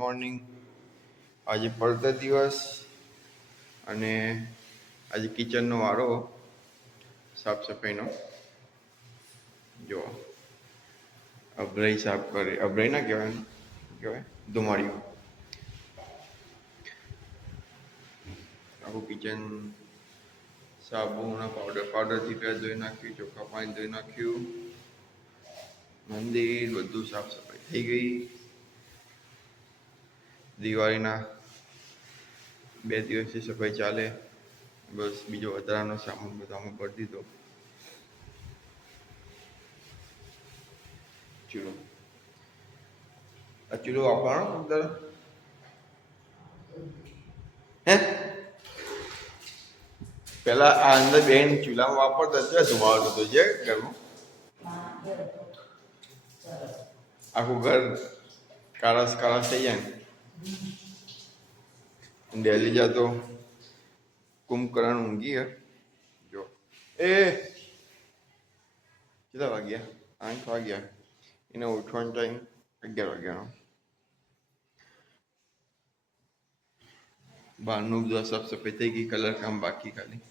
Morning. આજે પડતર દિવસ અને આજે કિચનનો વારો સાફ સફાઈનો. જો અભરાઈ સાફ કરે, અભરાઈ ના કહેવાય, કહેવાય ધુમાડિયું. આખું કિચન સાબુના પાવડરથી પહેલાં ધોઈ નાખ્યું, ચોખ્ખા પાણી ધોઈ નાખ્યું, મંદિર બધું સાફ સફાઈ થઈ ગઈ. દિવાળીના 2 દિવસથી સફાઈ ચાલે. બસ બીજો વધારાનો સામાન બધામાં ભરી દીધો. ચૂલો આ ચૂલો વાપરવાનો અંદર હે પેલા આ અંદર બેન ચૂલામાં વાપરતા ત્યાં ધુમાડો થતો છે ઘરમાં. આખું ઘર કાળસ થઈ જાય ને. ડેલી જતો કુંભકરણ ઊંઘી હે. જો એ કેટલા વાગ્યા? 8 વાગ્યા. એને ઉઠવાનો ટાઈમ 11 વાગ્યાનો. બહારનું બધું સાફ સફાઈ થઈ ગઈ, કલર કામ બાકી ખાલી.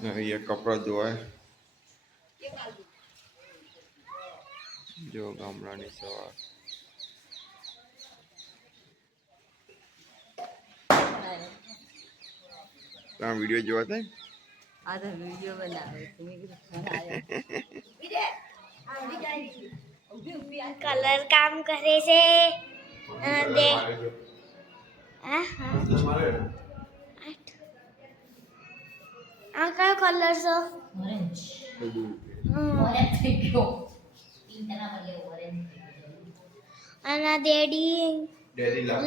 અહીંયા કપડાં ધોવાય. જો ગામડાની સવાર. તમે વિડીયો જોવા થાય? આ તો વિડીયો બનાવે. કલર કામ કરે છે. દે આ કયો કલર છે? ઓરેન્જ. ઓરેન્જ થઈ ગયો. પિંકના બદલે ઓરેન્જ. અને ડેડી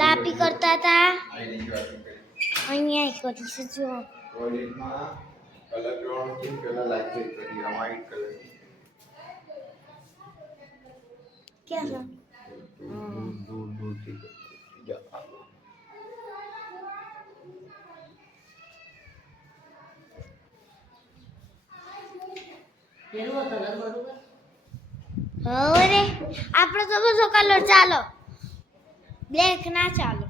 લાપી કરતા હતા. અહીંયા કરીશું જો. ટોયલેટમાં કલર કરવાનો છે. પેલા લાઈટ કરી આ વ્હાઈટ કલર. ક્યાં છે? દૂર થી જા. પેલો કલર બરોબર. હવે આપણે તો બધો કલર ચાલો, બ્લેક ના ચાલો.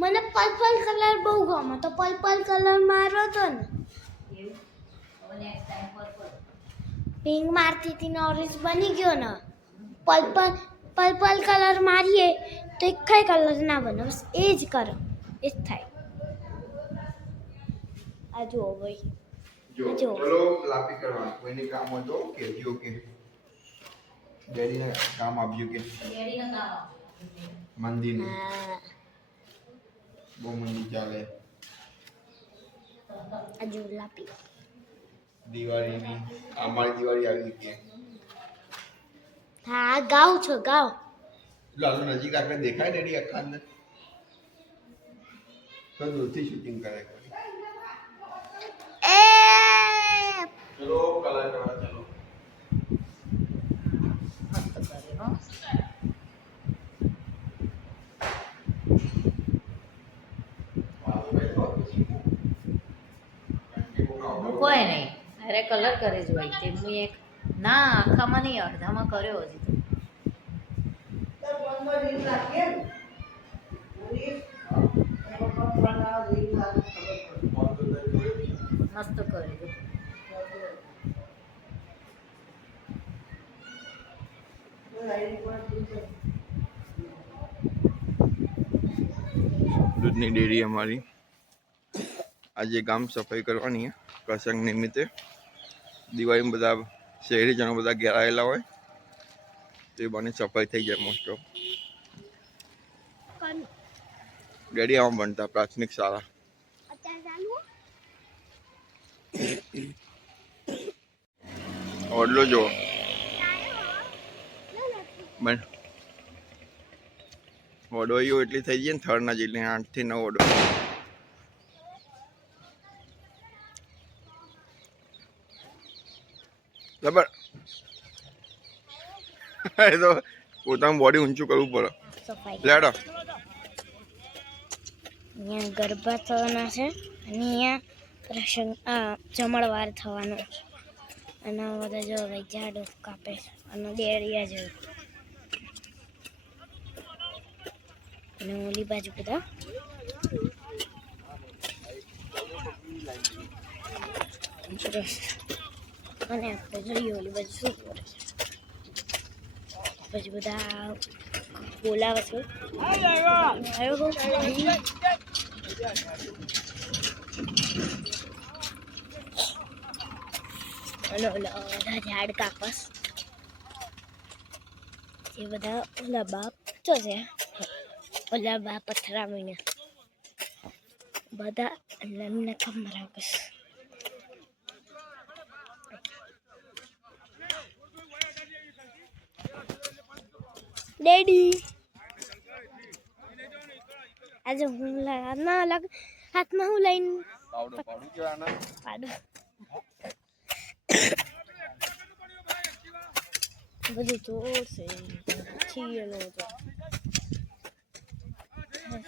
મને પર્પલ કલર બહુ ગમે, તો પર્પલ કલર મારો તો ને. પિંક મારતી હતી ને ઓરેન્જ બની ગયો ને. પર્પલ કલર મારીએ તો એક કઈ કલર ના બને, બસ એ જ કરો, એ જ થાય. આ જુઓ ભાઈ, જો ચલો લાપી કરવા. કોઈને કામ હોય તો કહેજો કે ડેડીને કામ આપ્યું કે ડેડીને કામ આપ્યું. મંદિરનું બહુ મંદિર ચાલે. આ જો લાપી. દિવાળીની અમારી દિવાળી આવી ગઈ. હા ગાવ છો ગાવ. લાલુ નજીક આપણે દેખાય ડેડી આખા અંદર તો દૂરથી શૂટિંગ કરે. એ ચલો કલર કરવા ચલો. મસ્ત કરે હો. કોઈ નહીં, અરે કલર કરે જ હોય. તે હું એક ના આખામાં નહીં, અડધામાં કર્યો હજી તો. મસ્ત કરે છે. દૂધની ડેરી અમારી આજે ગામ સફાઈ કરવાની પ્રસંગ નિમિત્તે. દિવાળીમાં બધા શહેરીજનો બધા ઘેર આવેલા હોય તો એ બની સફાઈ થઈ જાય મોસ્ટ ઓફ. ડેડી આમાં ભણતા પ્રાથમિક શાળા. ઓડલો જો બન ઓડોઈઓ એટલી થઈ જાય ને થર્ડના જેટલી 8 થી 9 ઓડો. બરાબર. એ તો પોતાનું બોડી ઊંચું કરવું પડે. લેડો અહીંયા ગરબા થવાના છે અને અહીંયા પ્રસંગ જમણવાર થવાનો. અને બધા જો ભાઈ ઝાડો કાપે છે અને ડેરિયા જેવું અને ઓલી બાજુ બધા અને આપણે જોઈએ ઓલી બાજુ શું કરે છે પછી બધા બોલાવે છે અને ઓલા બધા ઝાડ કાપસ એ બધા ઓલા બાપ તો છે ઓલા બા પથરાવીને બધા એમને કમરા બસ ડેડી આજે હું ના લગ હાથમાં હું લઈને પાડું બધું તોડશે છીએલો તો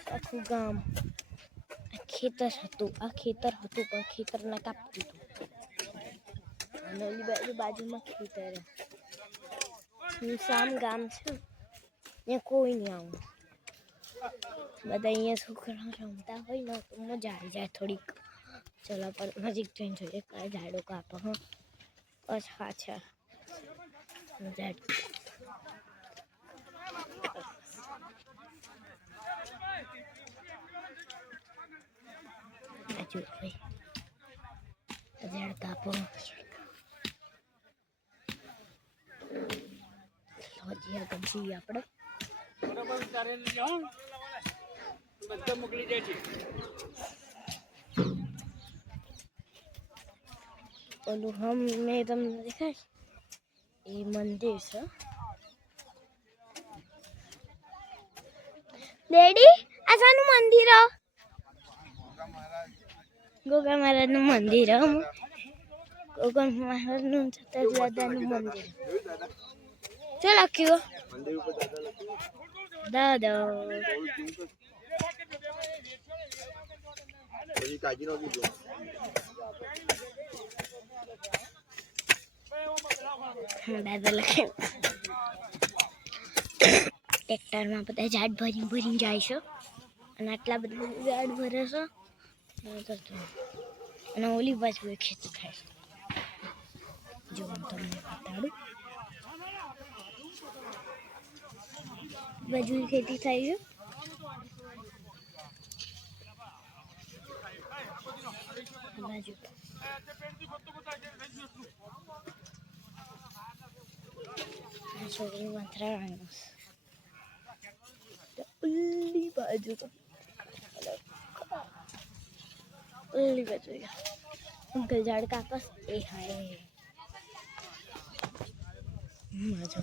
આખું ગામ ખેતર હતું પણ ખેતરને કાપી દીધું અને ઓલી બાજુમાં ખેતર સામ ગામ છે ત્યાં કોઈ નહીં આવું બધા અહીંયા છોકરા રમતા હોય ને તો મજા આવી જાય થોડીક ચલો પણ નજીક જઈને જોઈએ કયા ઝાડો કાપો હા પાછા ઝાડ ઝાડ કાપો હજી આગળ જઈએ આપણે ઓલું મેં તમને દેખાય એ મંદિર છે ડેડી આ શાનું મંદિર ગોગા મહારાજનું મંદિર ગોગા મહારાજનું દાદાનું મંદિર શું લખ્યું દાદા દાદા લખ્યું ટ્રેક્ટરમાં બધા ઝાડ ભરીને જાય છે અને આટલા બધા ઝાડ ભરે છે અને ઓલી બાજુ ખેતી થાય છે જો હું તમને બતાડું બાજુ ખેતી થાય છે બાજુ છોકરી મંત્રાવાનું ઓલી બાજુ અંકલ ઝાડ કાપસ એ હાય મજો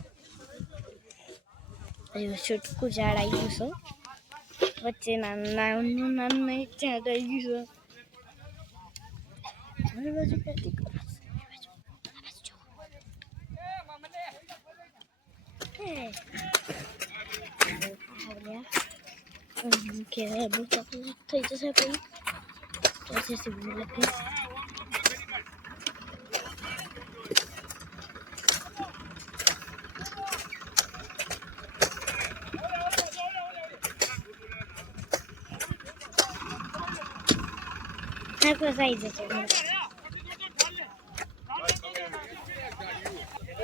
છૂટકું ઝાડ આવી ગયું છે વચ્ચે નાનું એક ઝાડ આવી ગયું છે બાજુ ખેતી કે બહુ તકલીફ થઈ જશે પછી પછી સીધું લખી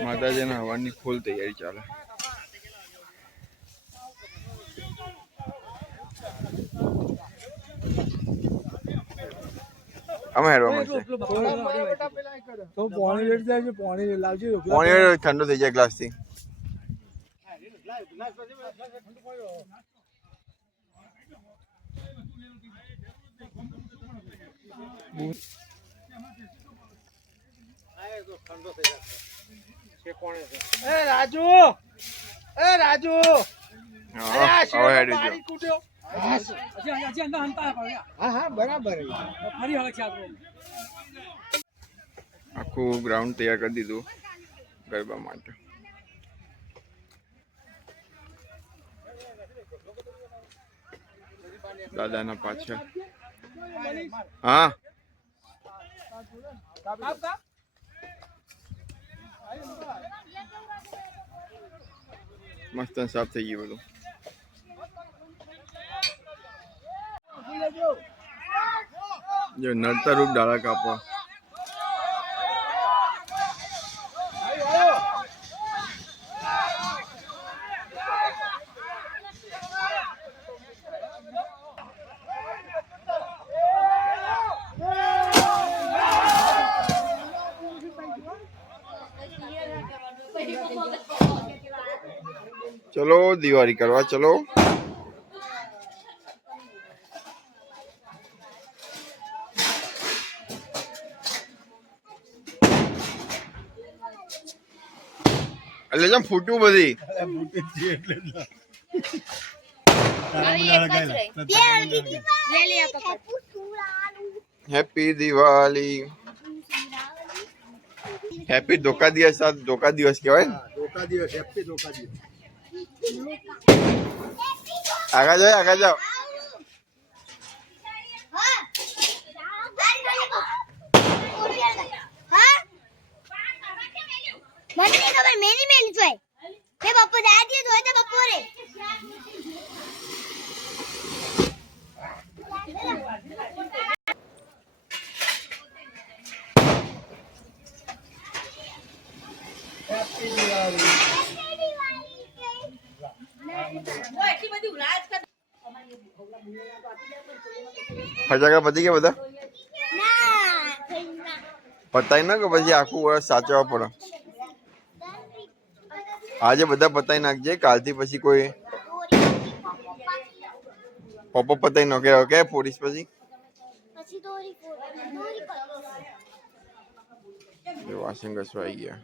માતાજીના હવાની ફૂલ તૈયારી ચાલે અમે હેડવા મળશે તો પાણી રેડ જાય છે પાણી લાવજો પાણી ઠંડુ થઈ જાય ગ્લાસ થી રાજુ રાજુ હા બરાબર આખું ગ્રાઉન્ડ તૈયાર કરી દીધું ગરબા માટે દાદાના પાછળ હા મસ્ત સાફ થઈ ગયું બધું. જો નડતર રૂપ ડાળા કાપવા. ચલો દિવાળી કરવા ચલો. એટલે જેમ ફૂટ્યું બધી. હેપી દિવાળી. હેપી ધોકા દિવસ. ધોકા દિવસ કહેવાય ને. ધોકા દિવસ હેપી ધોકા દિવસ. આગળ જાઓ. મને નહીં ખબર મેની મેની જોય મે બપોરે દાદી જોય તો બપોરે ફટાકા પતી ગયા બધા. પતાય ના કે પછી આખું વર્ષ સાચવવા પડે. આજે બધા પતાઈ નાખજે. કાલથી પછી કોઈ પપ્પા પતાઈ નાખે. ઓકે પોલીસ પછી પછી દોરી વાસણ ઘસવા આવી ગયા.